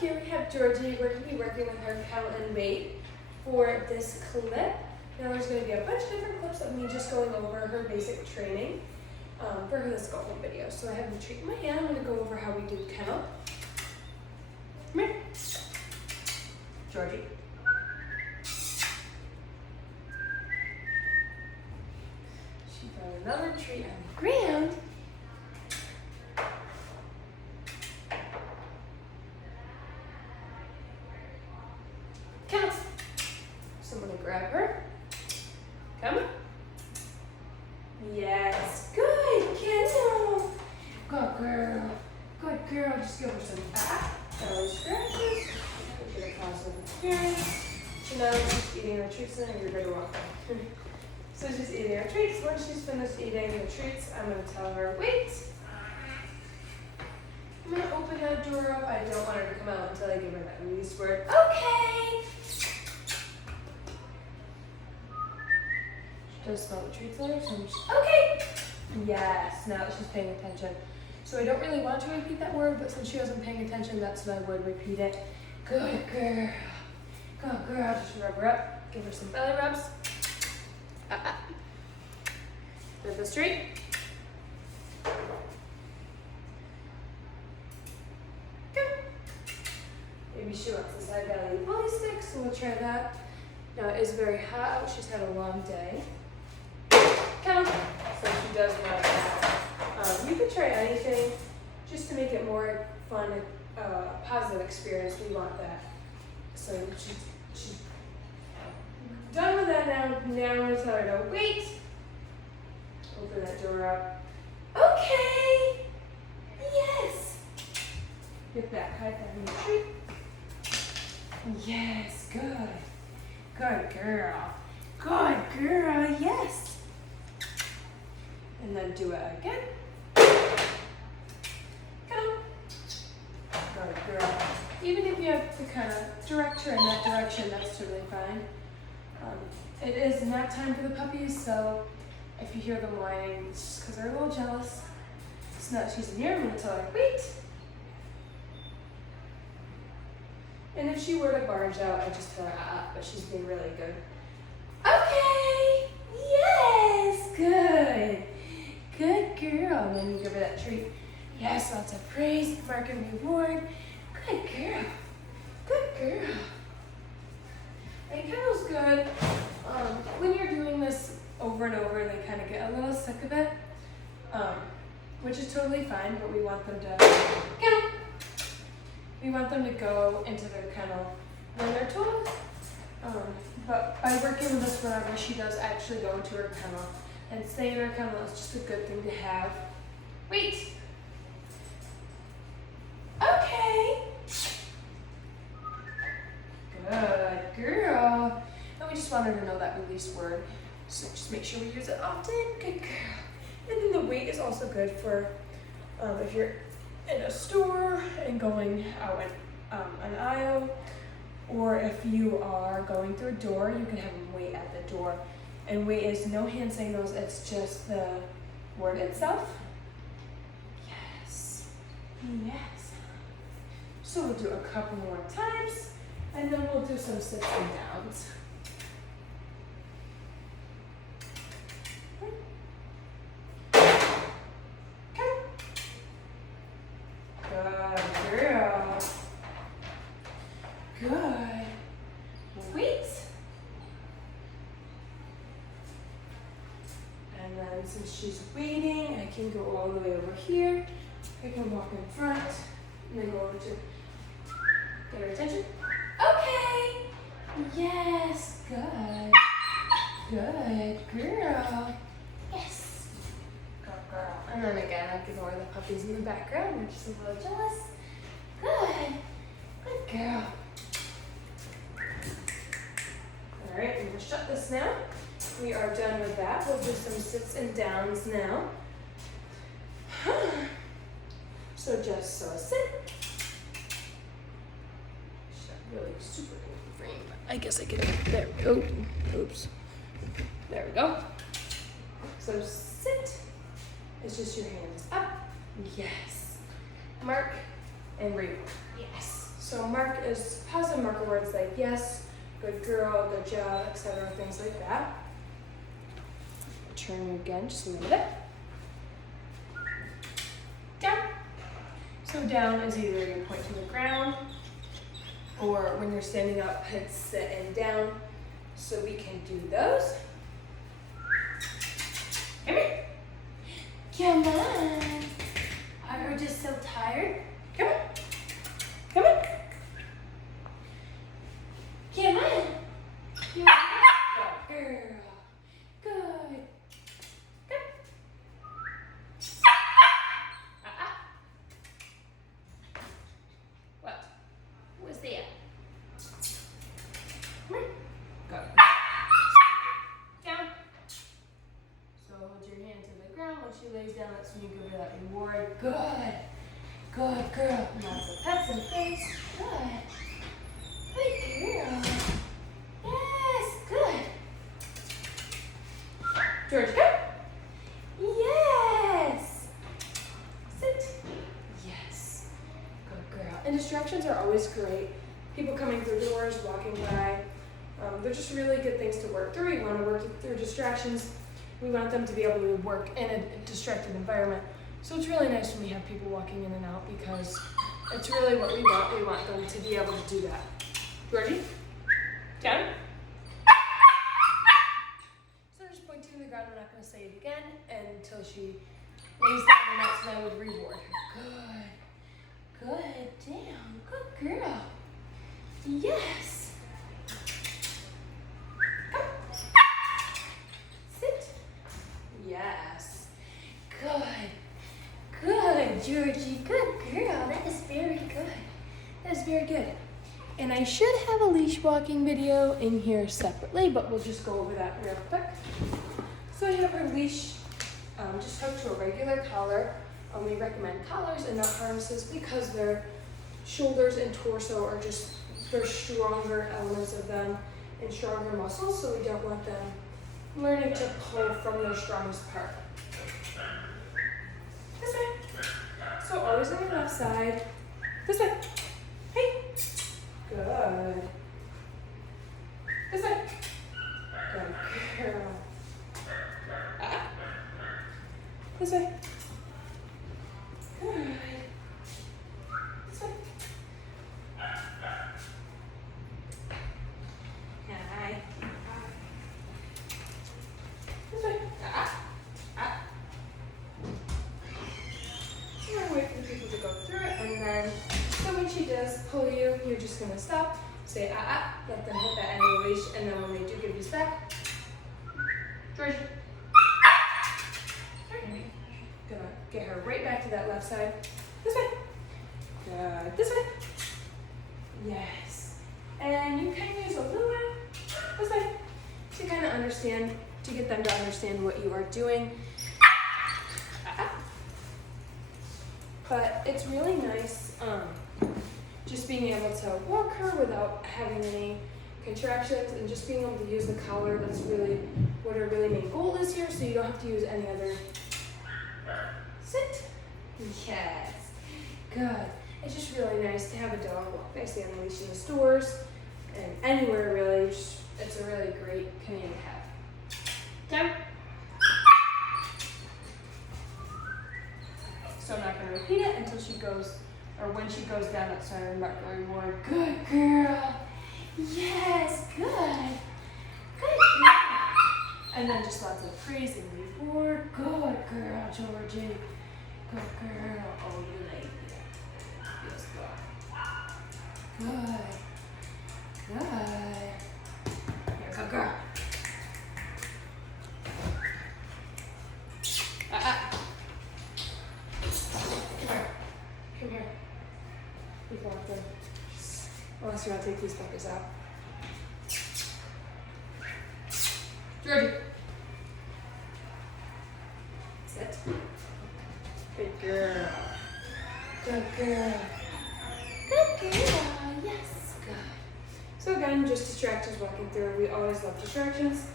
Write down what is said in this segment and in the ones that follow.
here we have Georgie. We're going to be working with her count and weight for this clip. Now there's going to be a bunch of different clips of me just going over her basic training for this go-home video. So I have the treat in my hand. I'm going to go over how we do count. Come here. Georgie. She found another treat on the ground. Count. So I'm going to grab her. Come. Yes. Good. Cancel. Good girl. Good girl. Just give her some belly scratches. We're going to cause some interference. So now she's eating her treats and you're going to walk her. So she's eating her treats. Once she's finished eating her treats, I'm going to tell her, wait. I'm going to open that door up. I don't want her to come out until I give her that release word. Okay. She does smell the treats later, so I'm just, okay. Yes, now that she's paying attention. So I don't really want to repeat that word, but since she wasn't paying attention, that's when I would repeat it. Good girl. Good girl. Just rub her up. Give her some belly rubs. Get this straight. Good. Maybe she wants a side belly bully stick, so we'll try that. Now it is very hot out. She's had a long day. Count. So she does want that. You could try anything just to make it more fun, positive experience. We want that. So she's done with that now. Now I'm going to tell her to wait. Open that door up. Okay. Yes. Get that kite down the tree. Yes. Good. Good girl. Good girl. Yes. And then do it again. Come. Good girl. Even if you have to kind of direct her in that direction, that's totally fine. It is nap time for the puppies, so if you hear them whining, it's just because they're a little jealous. So now that she's in here, I'm going to tell her, wait. And if she were to barge out, I just tell her, but she's being really good. Okay. Yes. Good. Good girl. And then you give her that treat. Yes, lots of praise, mark and reward. Good girl. Good girl. And kennel's good. When you're doing this over and over, they kind of get a little sick of it, which is totally fine, but we want them to kennel. We want them to go into their kennel when they're told. But by working with us whenever she does actually go into her kennel and stay in her kennel, it's just a good thing to have. Wait. Okay. Good girl. And we just want her to know that release word. So just make sure we use it often. Good girl. And then the weight is also good for if you're in a store and going out an aisle, or if you are going through a door, you can have them wait at the door. And wait is no hand signals, it's just the word itself. Yes. Yes. So we'll do a couple more times, and then we'll do some sits and downs. Okay. Good girl. Good. Wait. And then since she's waiting, I can go all the way over here. I can walk in front and then go over to get her attention. Okay. Yes. Good. Good girl. Yes. Good girl. And then again, I can ignore the puppies in the background. They're just a little jealous. Good. Good girl. All right, I'm going to shut this now. We are done with that. We'll do some sits and downs now. So just so sit. Really super in frame. I guess I can. There. Oh, oops. There we go. So sit. It's just your hands up. Yes. Mark and reward. Yes. So positive marker words like yes, good girl, good job, etc., things like that. Turn again, just a little bit. Down. So down is either you point to the ground, or when you're standing up, it's sit and down. So we can do those. Come here. Come on. Are you just so tired? Come on. Come on. Come on. You're a good girl. Good. Come. What? What's that? Come here. Good. Down. So hold your hand to the ground. When she lays down, that's when you give her that reward. Good. Good girl. Lots of pets and face. Good. Good girl. Yes. Good. Georgie, come. Yes. Sit. Yes. Good girl. And distractions are always great. People coming through doors, walking by. They're just really good things to work through. You want to work through distractions. We want them to be able to work in a distracted environment. So it's really nice when we have people walking in and out because it's really what we want. We want them to be able to do that. Georgie, down. So I'm just pointing to the ground. I'm not going to say it again until she lays down the nuts and I would reward her. Good. Good. Down. Good girl. Yes. Come. Sit. Yes. Good. Good, Georgie. Good girl. That is very good. That is very good. And I should have a leash walking video in here separately, but we'll just go over that real quick. So I have her leash just hooked to a regular collar. We recommend collars and not harnesses because their shoulders and torso are just, they're stronger elements of them and stronger muscles, so we don't want them learning to pull from their strongest part. This way. So always on the left side. This way. Hey. Good. This way. Good girl. This way. Good. This way. Hi. This way. Wait for people to go through it, and then so when she does pull you, you're just gonna stop, say let them hit that end of the leash, and then when they do give you back, Georgie, gonna get her right back to that left side. This way. Good. This way. Yes. And you can use a little bit this way to kind of understand, to get them to understand what you are doing. But it's really nice just being able to walk her without having any contractions and just being able to use the collar. That's really what our really main goal is here, so you don't have to use any other. Sit. Yes. Good. It's just really nice to have a dog walk nicely on the leash in the stores and anywhere really. It's a really great companion to have. Down. So I'm not going to repeat it until she goes, or when she goes down, that's our marker reward. Good girl. Yes, good. Good girl. And then just lots of praise and reward. Good girl, Georgie. Good girl. Oh, you like it. Yes, good. Good. Good. Here, good girl. Come here. Before I go. Unless you want to take these puppers out. Georgie. Sit. Good girl. Good girl. Good girl. Yes. Good. So again, just distractions walking through. We always love distractions.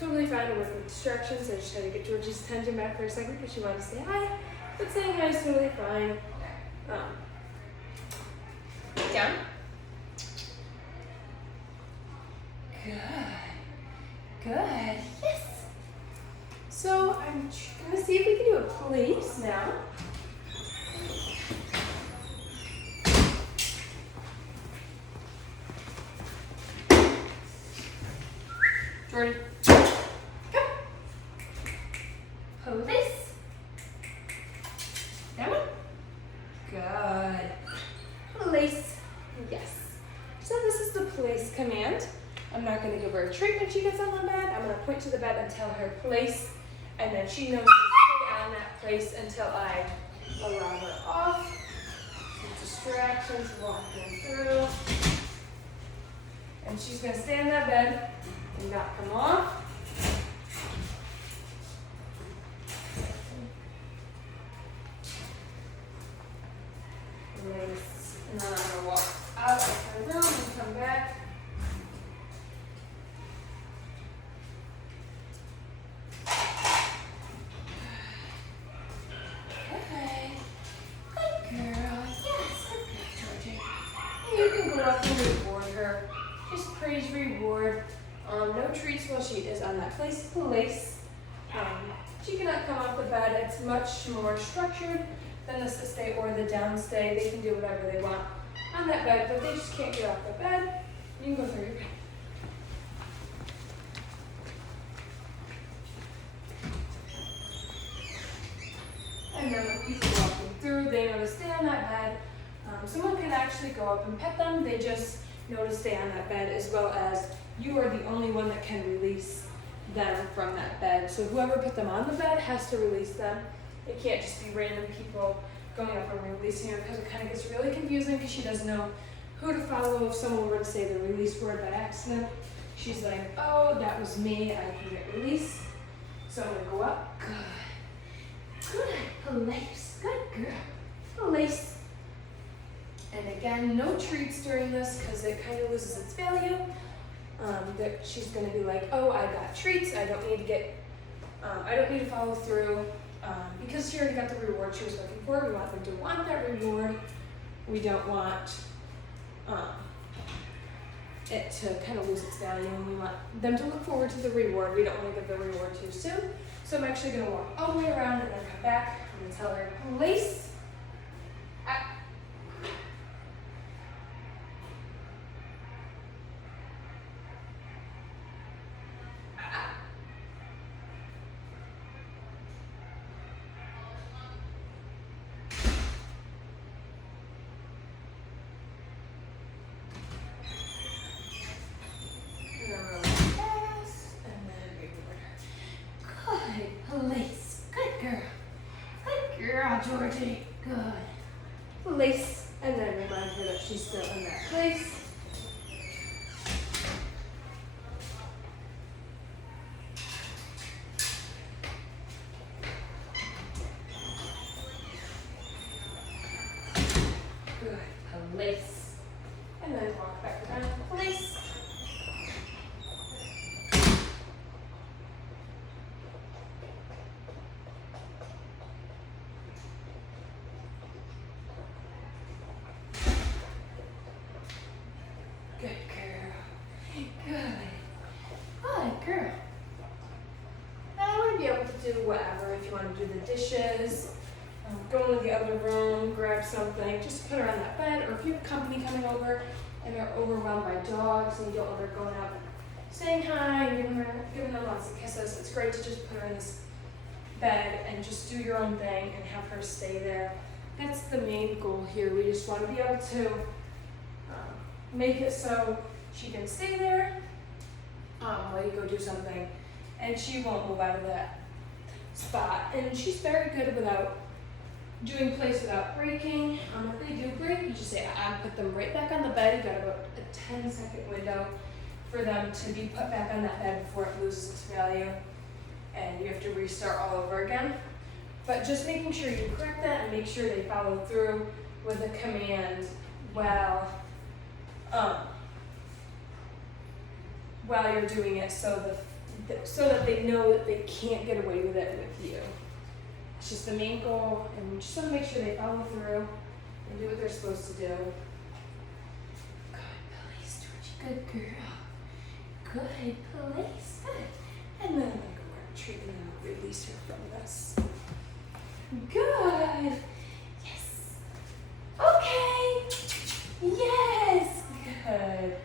Totally fine to work with distractions. I just had to get Georgie's attention back for a second because she wanted to say hi. But saying hi is totally fine. Down. place now. Georgie, come. Place. That one. Good. Place. Yes. So this is the place command. I'm not going to give her a treat when she gets on the bed. I'm going to point to the bed and tell her place, and then she knows to stay on that place until I allow her off. Some distractions walking through. And she's going to stay on that bed and not come off. Place. And then I'm going to walk out of her room and come back. No treats while she is on that place. She cannot come off the bed. It's much more structured than the sit stay or the down stay. They can do whatever they want on that bed, but they just can't get off the bed. You can go through your bed. And then when people walking through, they know to stay on that bed. Someone can actually go up and pet them. They just know to stay on that bed, as well as you are the only one that can release them from that bed. So whoever put them on the bed has to release them. It can't just be random people going up and releasing her, because it kind of gets really confusing because she doesn't know who to follow. If someone were to say the release word by accident, she's like, oh, that was me, I didn't release. So I'm gonna go up. Good place, good girl, place. And again, no treats during this because it kind of loses its value. That she's going to be like, oh, I got treats. I don't need to follow through because she already got the reward she was looking for. We want them to want that reward. We don't want it to kind of lose its value, and we want them to look forward to the reward. We don't want to give the reward too soon. So I'm actually going to walk all the way around and then come back. I'm going to tell her, place. Place. Good girl. Good girl, Georgie. Good. Place. And then remind her that she's still in that place. Good. Place. And then walk back down. Place. Good girl. Good. Good girl. Now I want to be able to do whatever. If you want to do the dishes, go into the other room, grab something, just put her on that bed. Or if you have company coming over and they're overwhelmed by dogs and you don't want her going up and saying hi and giving them lots of kisses, it's great to just put her in this bed and just do your own thing and have her stay there. That's the main goal here. We just want to be able to make it so she can stay there while you go do something, and she won't move out of that spot. And she's very good about doing plays without breaking. If they do break, you just say, put them right back on the bed. You've got about a 10-second window for them to be put back on that bed before it loses its value, and you have to restart all over again. But just making sure you correct that and make sure they follow through with the command while you're doing it, so that they know that they can't get away with it with you. It's just the main goal, and we just want to make sure they follow through and do what they're supposed to do. Good place, Georgie. Good girl. Good place. Good. And then I'm going to go grab a treat and then I'll release her from this. Good. Yes. Okay. Yes. Good.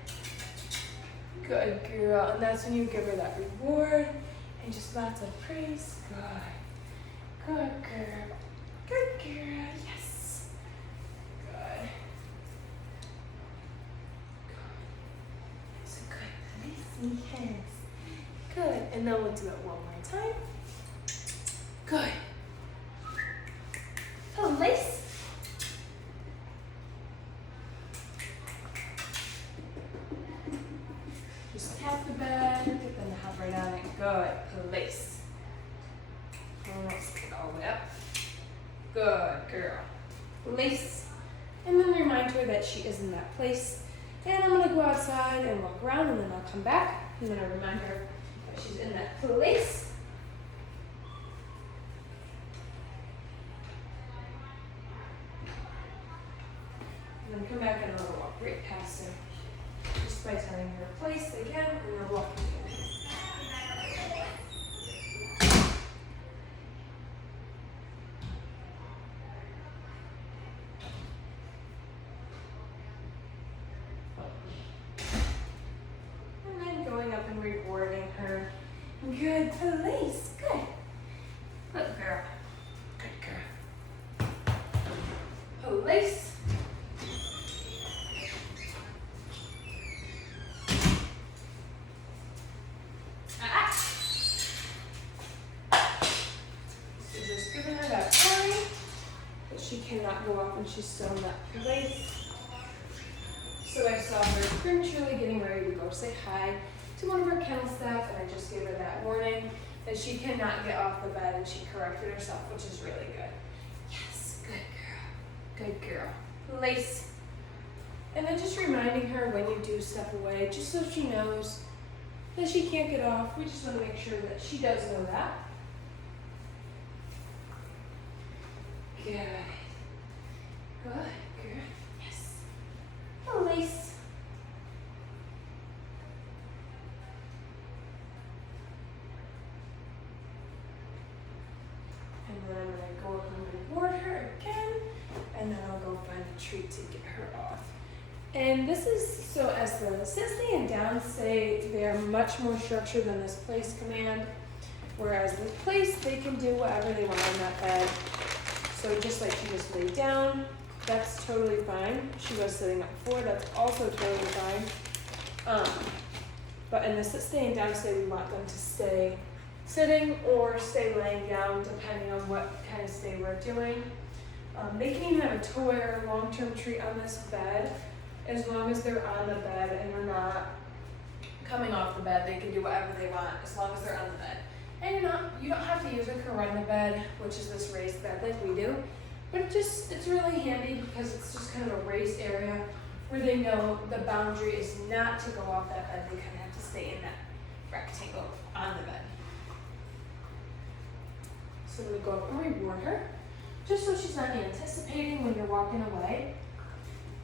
Good girl. And that's when you give her that reward and just lots of praise. Good. Good girl. Good girl. Yes. Good. So good. Yes. Good. And then we'll do it one more time. Good. Police. Just tap the bed, get them to hop right on it. Good. Police. Let's get all the way up. Good girl. Police. And then remind her that she is in that place. And I'm going to go outside and walk around, and then I'll come back. I'm going to remind her that she's in that place. And then come back and I'll walk right past her. Just by telling her place again, and then walk again. And rewarding her. Good police. Good. Good girl. Good girl. Police. So just giving her that warning that she cannot go off and she's still in that place. So I saw her prematurely getting ready to go say hi to one of her kennel staff, and I just gave her that warning that she cannot get off the bed, and she corrected herself, which is really good. Yes, good girl. Good girl. Lace. And then just reminding her when you do step away, just so she knows that she can't get off. We just want to make sure that she does know that. Good. Good girl. Yes. Lace. And then I'm going to go up and reward her again, and then I'll go find a treat to get her off. And this is, so as the sit, stay, and down stay, they are much more structured than this place command, whereas this place, they can do whatever they want on that bed. So just like she just laid down, that's totally fine. She was sitting up before, that's also totally fine. But in the sit, stay, and down stay, we want them to stay sitting or stay laying down, depending on what kind of stay we're doing. They can even have a toy or a long-term treat on this bed, as long as they're on the bed and we're not coming off the bed. They can do whatever they want as long as they're on the bed. And you don't have to use a Corona bed, which is this raised bed like we do, but it's really handy because it's just kind of a raised area where they know the boundary is not to go off that bed. They kind of have to stay in that rectangle on the bed. So I'm going to go up and reward her, just so she's not anticipating when you're walking away.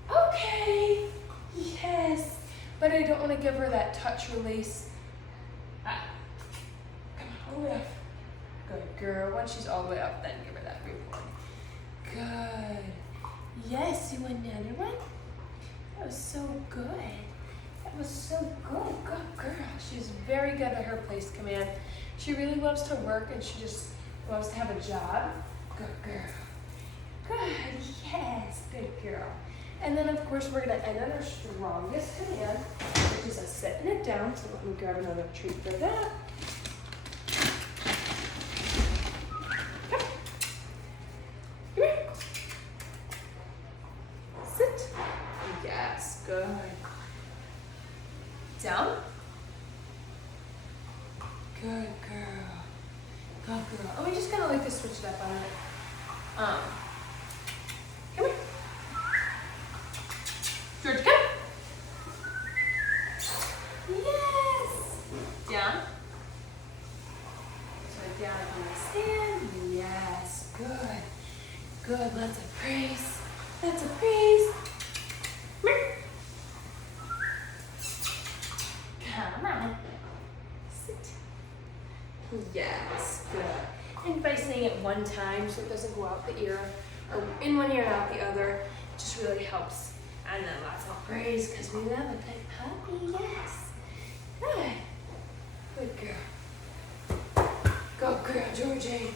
Okay, yes, but I don't want to give her that touch release. Come on, all the way up. Good girl. Once she's all the way up, then give her that reward. Good. Yes, you want another one? That was so good. That was so good. Good girl. She's very good at her place command. She really loves to work, and she just loves to have a job. Good girl. Good, yes, good girl. And then of course we're gonna end on our strongest command, which is a sit and a down. So let me grab another treat for that. Come. Come here. Sit. Yes, good. Down. Good girl. Good girl. Oh, we just kind of like to switch it up on her. Come here. Georgie, come. Yes. Down. So down on my stand. Yes. Good. Good. Lots of praise. Lots of praise. Come here. Come on. Sit. Yes. Good. And by saying it one time so it doesn't go out the ear, or in one ear and out the other, it just really helps. And then lots of praise because we love a good puppy, yes. Good. Good girl. Go girl, Georgie.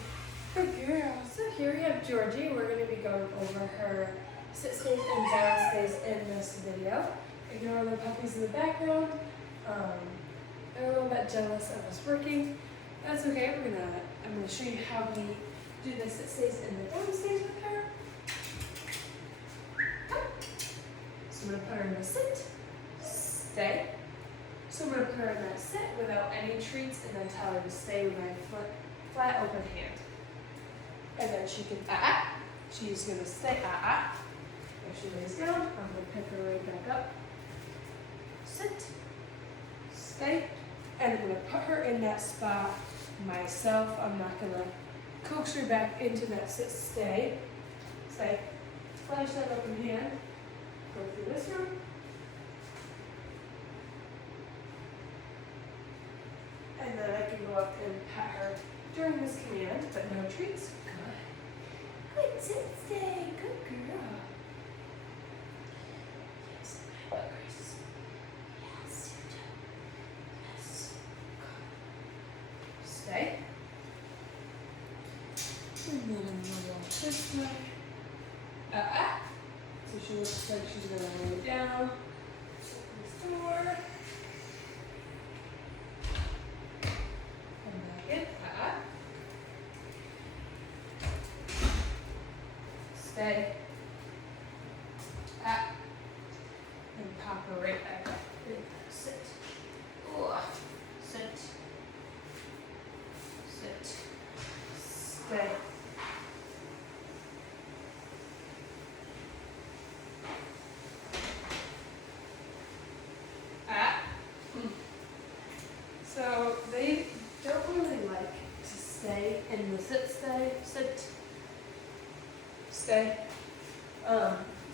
Good girl. So here we have Georgie. We're going to be going over her sit stays and down stays in this video. Ignore the puppies in the background. They're a little bit jealous of us working. That's okay. I'm gonna show you how we do the sit stays and the down stays with her. So I'm gonna put her in the sit, stay. So I'm gonna put her in that sit without any treats and then tell her to stay with my flat open hand. And then she can she's gonna stay If she lays down, I'm gonna pick her right back up. Sit, stay, and I'm gonna put her in that spot myself. I'm not gonna coax her back into that sit, stay. Stay. Flash that open hand. Go through this room. And then I can go up and pat her during this command, but no treats. Good. Good sit, stay. Good girl. Yes, my buggers. Yes, yes. Stay. And then I'm going to walk this way. So she looks like she's going to lay down. Open this door. Come back in. Stay. And pop her right back up. Sit. Ooh. Sit. Sit. Stay. So they don't really like to stay in the sit, stay, sit, stay.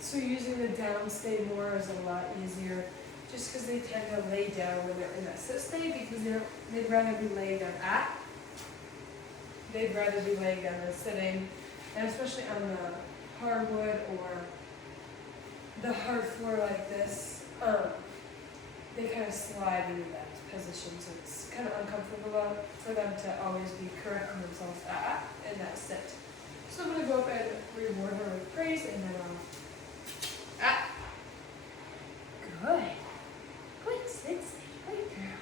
So using the down stay more is a lot easier, just because they tend to lay down when they're in that sit stay because they'd rather be laying down They'd rather be laying down than sitting, and especially on the hardwood or the hard floor like this, they kind of slide into that position, so it's kind of uncomfortable for them to always be correcting themselves in that sit. So I'm going to go up and reward her with praise, and then good. Good, sit, good girl.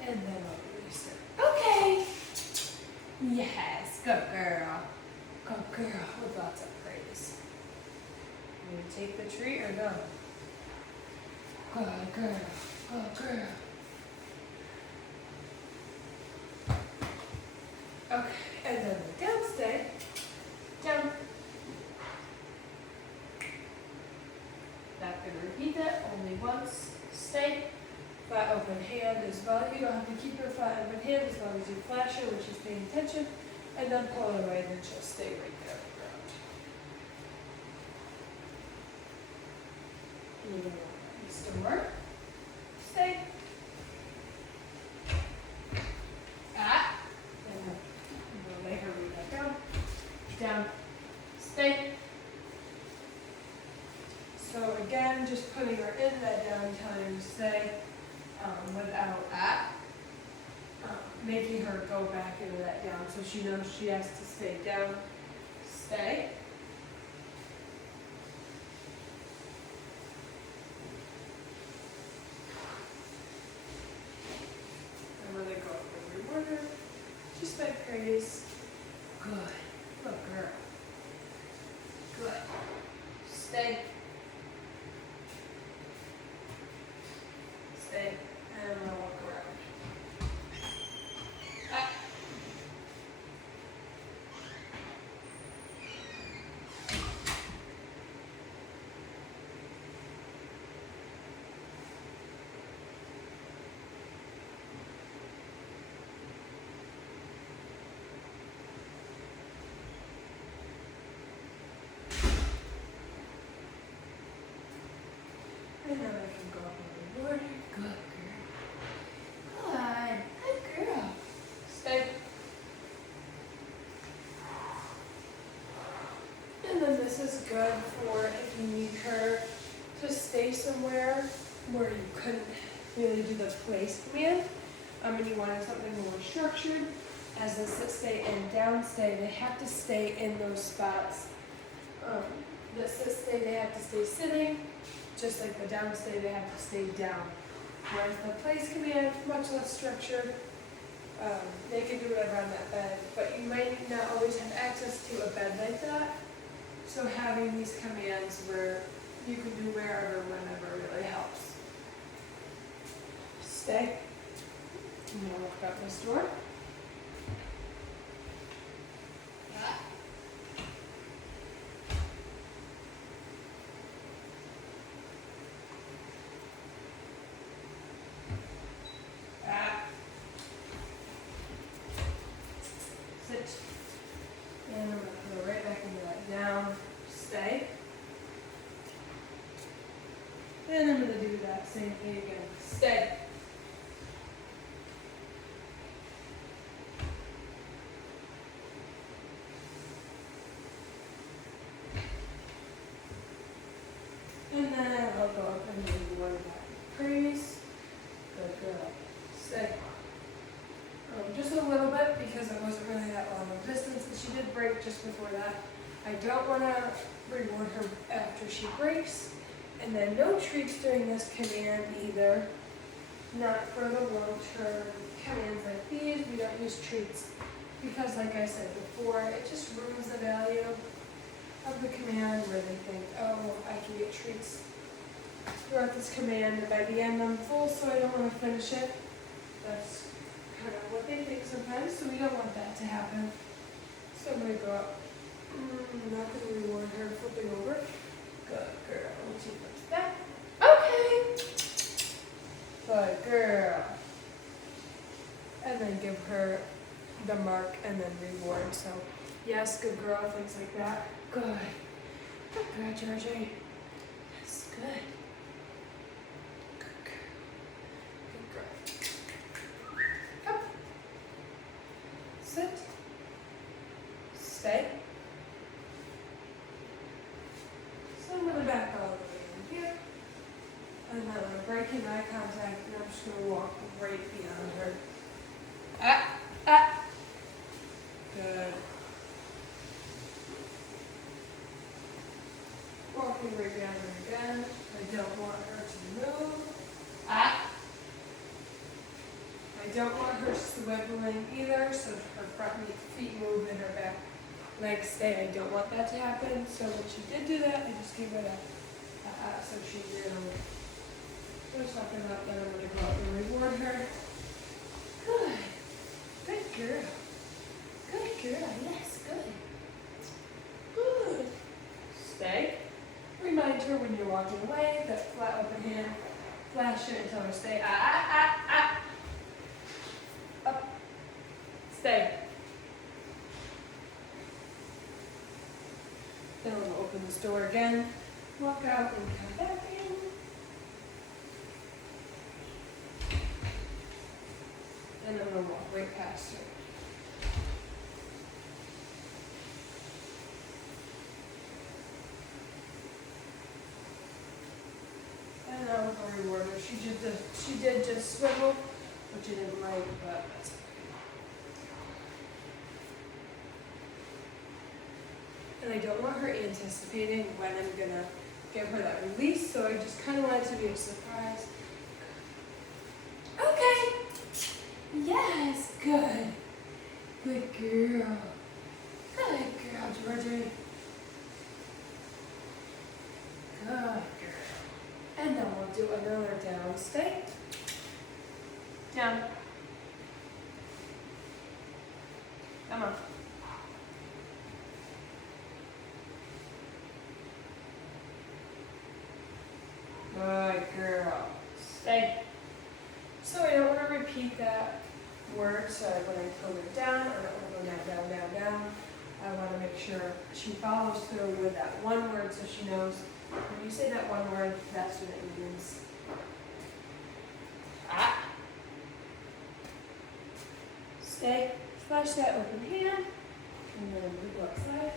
And then I'll release her. Okay. Yes, good girl. Good girl with lots of praise. You gonna take the treat or no? Good girl. Good girl. Okay, and then the down stay. Down. Not gonna repeat that, only once. Stay. Flat open hand as well. You don't have to keep your flat open hand as long as you flash her when she's paying attention. And then pull it away, and then she'll stay right there on the ground. And you're gonna restore. Stay. And then we'll lay her right back down. Down. Stay. So again, just putting her in that down, telling her to stay without making her go back into that down, so she knows she has to stay down. Stay. And when they go up and reward her, just by praise. Good. Good girl. Good. Stay. Stay. And I'm gonna walk around. And then I can go up and reward her. Good girl. Good. Good girl. Stay. good for if you need her to stay somewhere where you couldn't really do the place command, and you wanted something more structured. As the sit stay and down stay, they have to stay in those spots. The sit stay, they have to stay sitting, just like the down stay, they have to stay down. Whereas the place command, much less structured. They can do whatever on that bed, but you might not always have access to a bed like that. So having these commands where you can do wherever, whenever really helps. Stay. I'm gonna walk out this door. Sit. And I'm going to go right back into that down, stay. And I'm going to do that same thing again, stay. And then I'll go up and do one back. Crease. Good girl. Stay. Just a little bit because it wasn't really that long of distance, and she did break just before that. I don't want to reward her after she breaks. And then no treats during this command either. Not for the long-term commands like these. We don't use treats because, like I said before, it just ruins the value of the command where they think, oh, I can get treats throughout this command, and by the end I'm full, so I don't want to finish it. That's kind of what they think sometimes, so we don't want that to happen. So I'm going to go up. Not going to reward her flipping over. Good girl. And she flips back. Okay. Good girl. And then give her the mark and then reward. So, yes, good girl, things like that. Good. Good girl, Georgie. That's good. Good girl. Good girl. Come. Sit. Stay. So I'm going to back all the way in here. And then I'm breaking eye contact, and I'm just going to walk right beyond her. Good. Walking right beyond her again. I don't want her to move. I don't want her swiveling either, so her front feet move and her back legs stay. I don't want that to happen. So when she did do that, I just gave her that. So she did. We're talking about that. I'm going to go out and reward her. Good. Good girl. Good girl. Yes, good. Good. Stay. Remind her when you're walking away, that flat open hand. Flash it and tell her stay. Up. Stay. Then I'm going to open this door again. Walk out and come back in. And I'm going to walk right past her. And I was going to reward her. She did just swivel, which I didn't like, but that's okay. And I don't want her anticipating when I'm going to give her that release, so I just kind of want it to be a surprise. Okay. Yes, good. Good girl. Good girl, Georgie. Good girl. And then we'll do another down stay. Down. Come on. Good girl. Stay. So I don't want to repeat that word, so when I tone it down, I don't want to go down, down, down. I want to make sure she follows through with that one word so she knows when you say that one word, that's what it means. Stay. Flash that open hand, and then we go outside.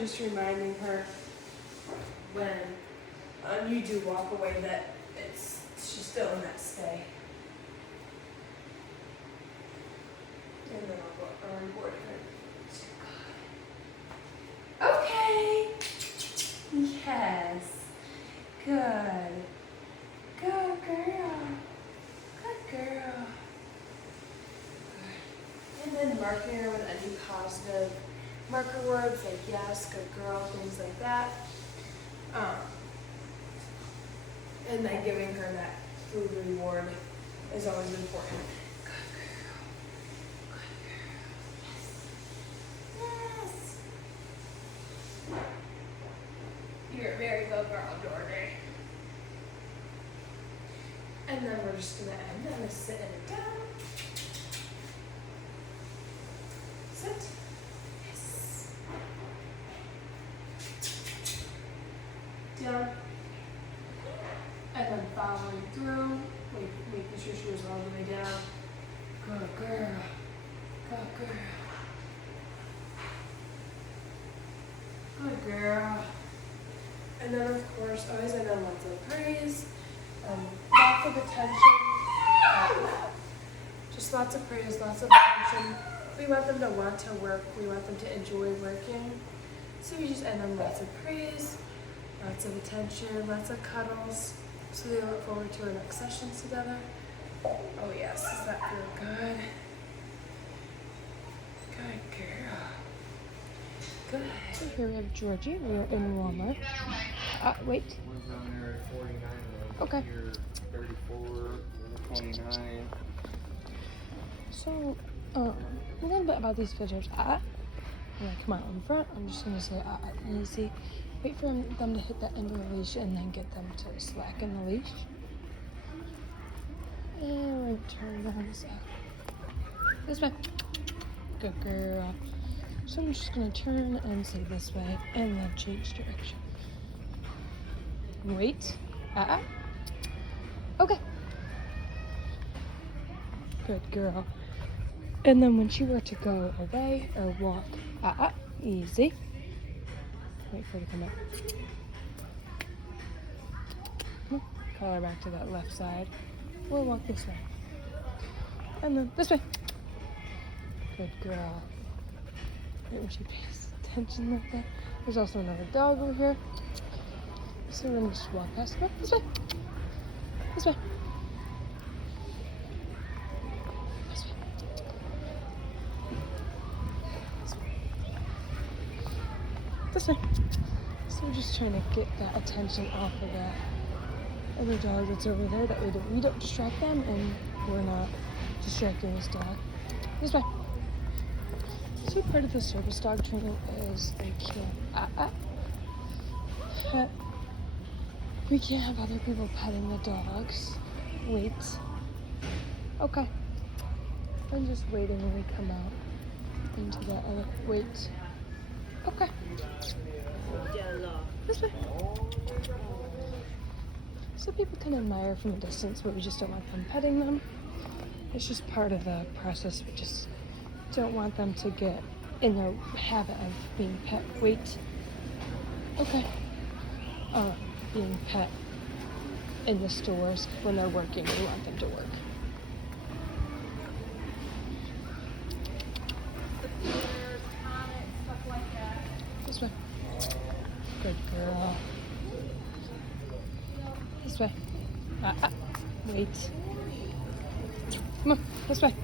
just reminding her when you do walk away that she's still in that stay. And then I'll reward her. Okay. Yes. Good. Good girl. Good girl. And then marking her with any positive marker words like yes, good girl, things like that. And then giving her that food reward is always important. Good girl. Good girl. Yes. Yes. You're a very good girl, Georgie. And then we're just gonna end. I'm gonna sit in it down. Sit. Yes. Down. And then following through, making sure she was all the way down. Good girl. Good girl. Good girl. And then of course, always end on lots of praise. Lots of attention. Just lots of praise, lots of attention. We want them to want to work. We want them to enjoy working. So we just end on lots of praise, lots of attention, lots of cuddles. So they look forward to our next sessions together. Oh yes, is that feel good? Good girl. Good. So here we have Georgie. We are in Walmart. Wait. One's on there at 49. Okay. Here 34, 29. So, a little bit about these fidgets. When I come out in front, I'm just gonna say easy. Wait for them to hit the end of the leash and then get them to slacken the leash. And we're gonna turn around this way. Good girl. So I'm just gonna turn and say this way and then change direction. Wait. Okay. Good girl. And then when she were to go away or walk, easy. Wait for her to come up. Call her back to that left side. We'll walk this way. And then this way. Good girl. Right when she pays attention like that. There's also another dog over here. So we're gonna just walk past her. This way. This way. This way. This way. So we're just trying to get that attention off of that other dog that's over there. That way we don't distract them and we're not distracting this dog. This way. So part of the service dog training is they can't pet. We can't have other people petting the dogs. Wait. Okay. I'm just waiting when we come out into that other. Wait. Okay. This way. So people can admire from a distance, but we just don't want them petting them. It's just part of the process. We just don't want them to get in the habit of being pet. Wait. Okay. Being pet in the stores when they're working. We want them to work. This way. Good girl. This way. Wait. Come on, this way.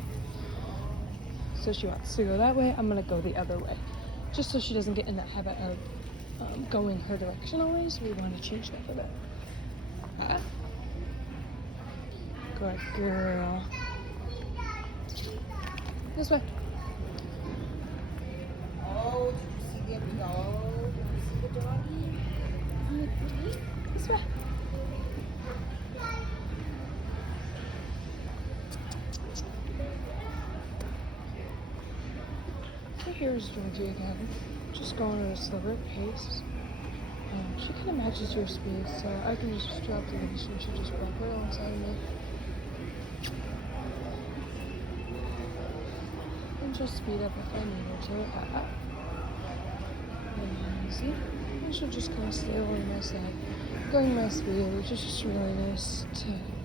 So she wants to go that way. I'm gonna go the other way. Just so she doesn't get in that habit of going her direction always. We want to change that for that. Good girl. This way. Oh, did you see the dog? Did you see the doggy? This way. So here's Georgie again. Just going at a slower pace. She kind of matches your speed, so I can just drop the leash and she'll just walk right alongside of me. And just speed up if I need her to. easy. I should just kind of stay along my side, going my speed, which is just really nice to